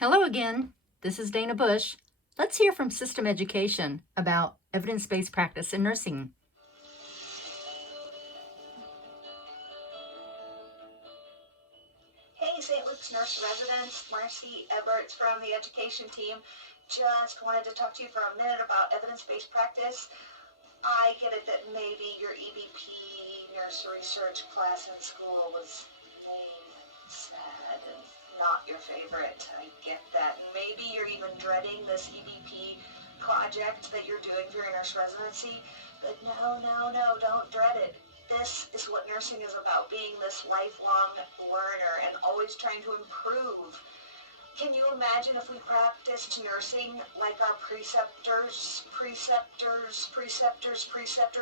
Hello again. This is Dana Bush. Let's hear from System Education about evidence-based practice in nursing. Hey, St. Luke's nurse residents, Marcy Everts from the education team. Just wanted to talk to you for a minute about evidence-based practice. I get it that maybe your EBP nursery research class in school was lame, sad, and not your favorite. I get that. Maybe you're even dreading this EBP project that you're doing for your nurse residency. But no, don't dread it. This is what nursing is about, being this lifelong learner and always trying to improve. Can you imagine if we practiced nursing like our preceptor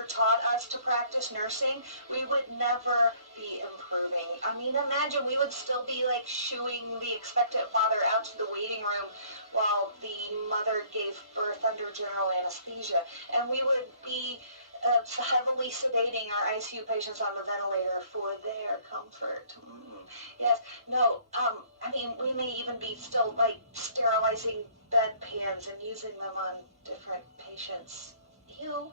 taught us to practice nursing? We would never be improving. I mean, imagine we would still be like shooing the expectant father out to the waiting room while the mother gave birth under general anesthesia, and we would be heavily sedating our ICU patients on the ventilator for their comfort. Yes, no, I mean, we may even be still like sterilizing bedpans and using them on different patients. Ew.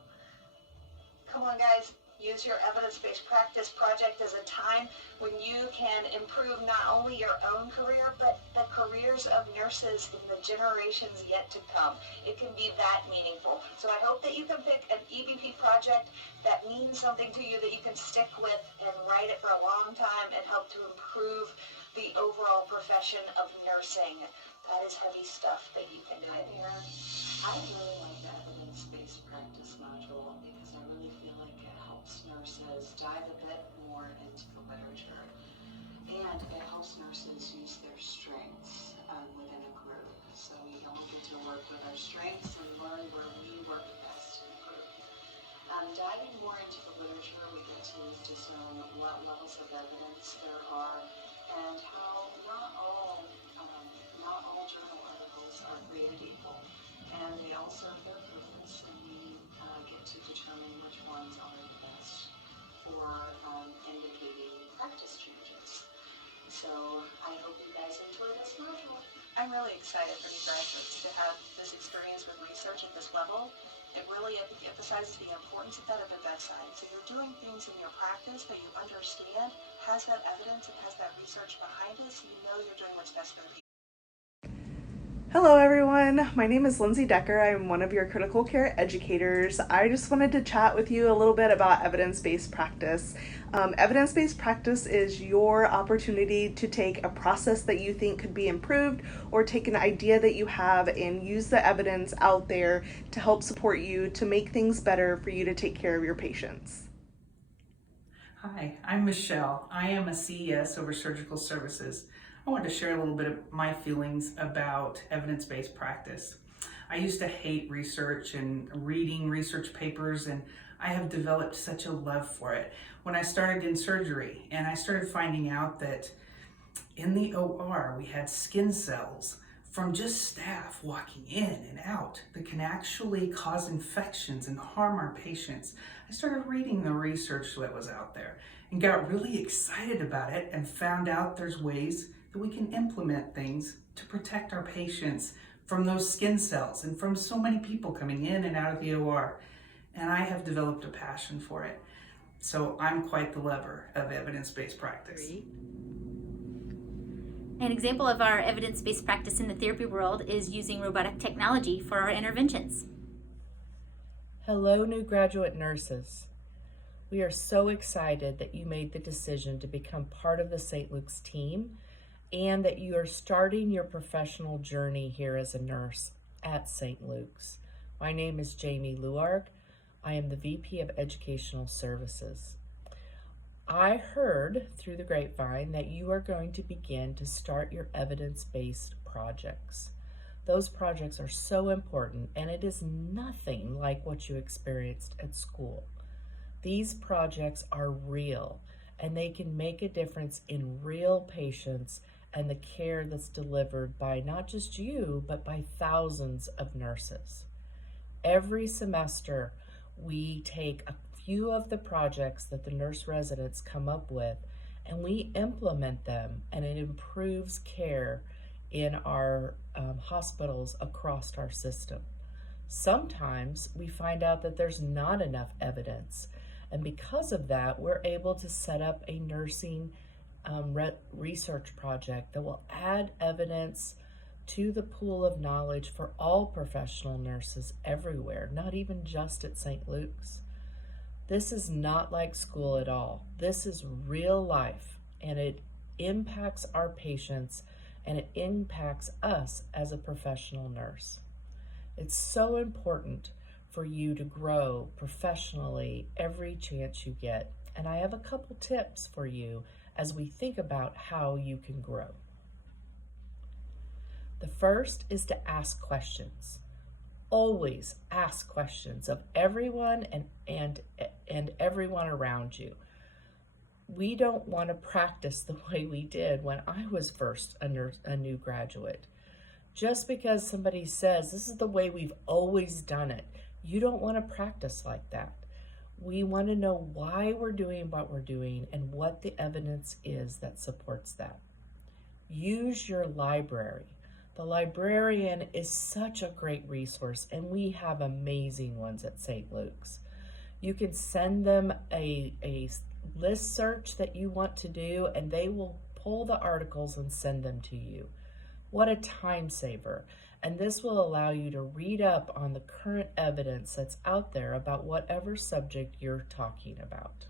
Come on, guys. Use your evidence-based practice project as a time when you can improve not only your own career, but the careers of nurses in the generations yet to come. It can be that meaningful. So I hope that you can pick an EBP project that means something to you, that you can stick with and write it for a long time and help to improve the overall profession of nursing. That is heavy stuff that you can do. I really like the evidence-based practice module because I really feel like it helps nurses dive a bit more into the literature, and it helps nurses use their strengths within a group. So we all get to work with our strengths and learn where we work best in a group. Diving more into the literature, we get to discern what levels of evidence there are and how not all journal articles are created equal. And they all serve their purpose, and we get to determine which ones are the best for indicating practice changes. So I hope you guys enjoy this module. I'm really excited for new graduates to have this experience with research at this level. It really emphasizes the importance of that at the bedside. So you're doing things in your practice that you understand, has that evidence and has that research behind it, so you know you're doing what's best for the people. Hello everyone, my name is Lindsay Decker. I'm one of your critical care educators. I just wanted to chat with you a little bit about evidence-based practice. Evidence-based practice is your opportunity to take a process that you think could be improved or take an idea that you have and use the evidence out there to help support you to make things better for you to take care of your patients. Hi, I'm Michelle. I am a CES over surgical services. I wanted to share a little bit of my feelings about evidence-based practice. I used to hate research and reading research papers, and I have developed such a love for it. When I started in surgery, and I started finding out that in the OR we had skin cells from just staff walking in and out that can actually cause infections and harm our patients. I started reading the research that was out there and got really excited about it and found out there's ways that we can implement things to protect our patients from those skin cells and from so many people coming in and out of the OR. And I have developed a passion for it. So I'm quite the lover of evidence-based practice. An example of our evidence-based practice in the therapy world is using robotic technology for our interventions. Hello, new graduate nurses. We are so excited that you made the decision to become part of the St. Luke's team and that you are starting your professional journey here as a nurse at St. Luke's. My name is Jamie Luarg. I am the VP of Educational Services. I heard through the grapevine that you are going to begin to start your evidence-based projects. Those projects are so important, and it is nothing like what you experienced at school. These projects are real, and they can make a difference in real patients and the care that's delivered by not just you, but by thousands of nurses. Every semester, we take a few of the projects that the nurse residents come up with and we implement them, and it improves care in our hospitals across our system. Sometimes we find out that there's not enough evidence, and because of that, we're able to set up a nursing research project that will add evidence to the pool of knowledge for all professional nurses everywhere, not even just at St. Luke's. This is not like school at all. This is real life, and it impacts our patients, and it impacts us as a professional nurse. It's so important for you to grow professionally every chance you get, and I have a couple tips for you as we think about how you can grow. The first is to ask questions. Always ask questions of everyone and everyone around you. We don't want to practice the way we did when I was first a new graduate. Just because somebody says this is the way we've always done it, you don't want to practice like that. We want to know why we're doing what we're doing and what the evidence is that supports that. Use your library. The librarian is such a great resource, and we have amazing ones at St. Luke's. You can send them a list search that you want to do, and they will pull the articles and send them to you. What a time saver. And this will allow you to read up on the current evidence that's out there about whatever subject you're talking about.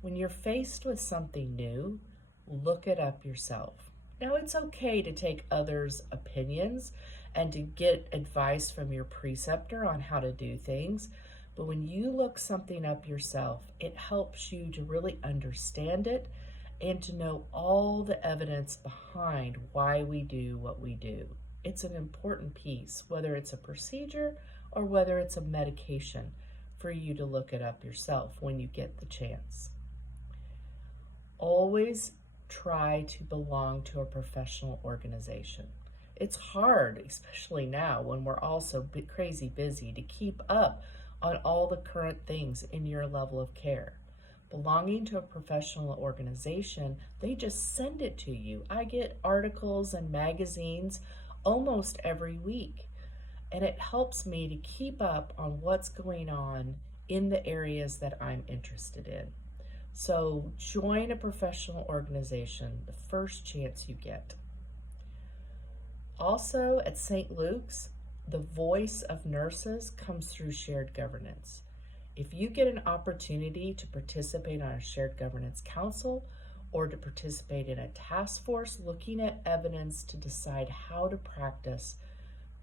When you're faced with something new, look it up yourself. Now, it's okay to take others' opinions and to get advice from your preceptor on how to do things, but when you look something up yourself, it helps you to really understand it and to know all the evidence behind why we do what we do. It's an important piece, whether it's a procedure or whether it's a medication, for you to look it up yourself when you get the chance. Always try to belong to a professional organization. It's hard, especially now when we're all so crazy busy, to keep up on all the current things in your level of care. Belonging to a professional organization, they just send it to you. I get articles and magazines almost every week, and it helps me to keep up on what's going on in the areas that I'm interested in. So join a professional organization the first chance you get. Also at St. Luke's, the voice of nurses comes through shared governance. If you get an opportunity to participate on a shared governance council or to participate in a task force looking at evidence to decide how to practice,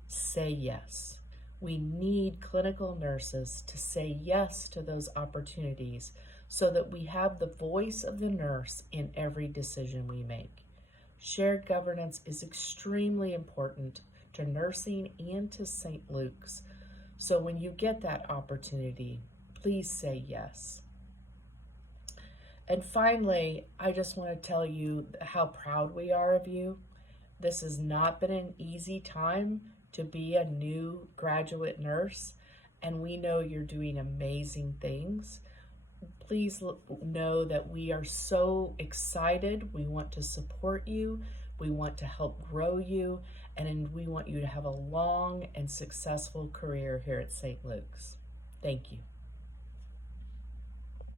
say yes. We need clinical nurses to say yes to those opportunities so that we have the voice of the nurse in every decision we make. Shared governance is extremely important to nursing and to St. Luke's. So when you get that opportunity, please say yes. And finally, I just want to tell you how proud we are of you. This has not been an easy time to be a new graduate nurse, and we know you're doing amazing things. Please know that we are so excited. We want to support you. We want to help grow you, and we want you to have a long and successful career here at St. Luke's. Thank you.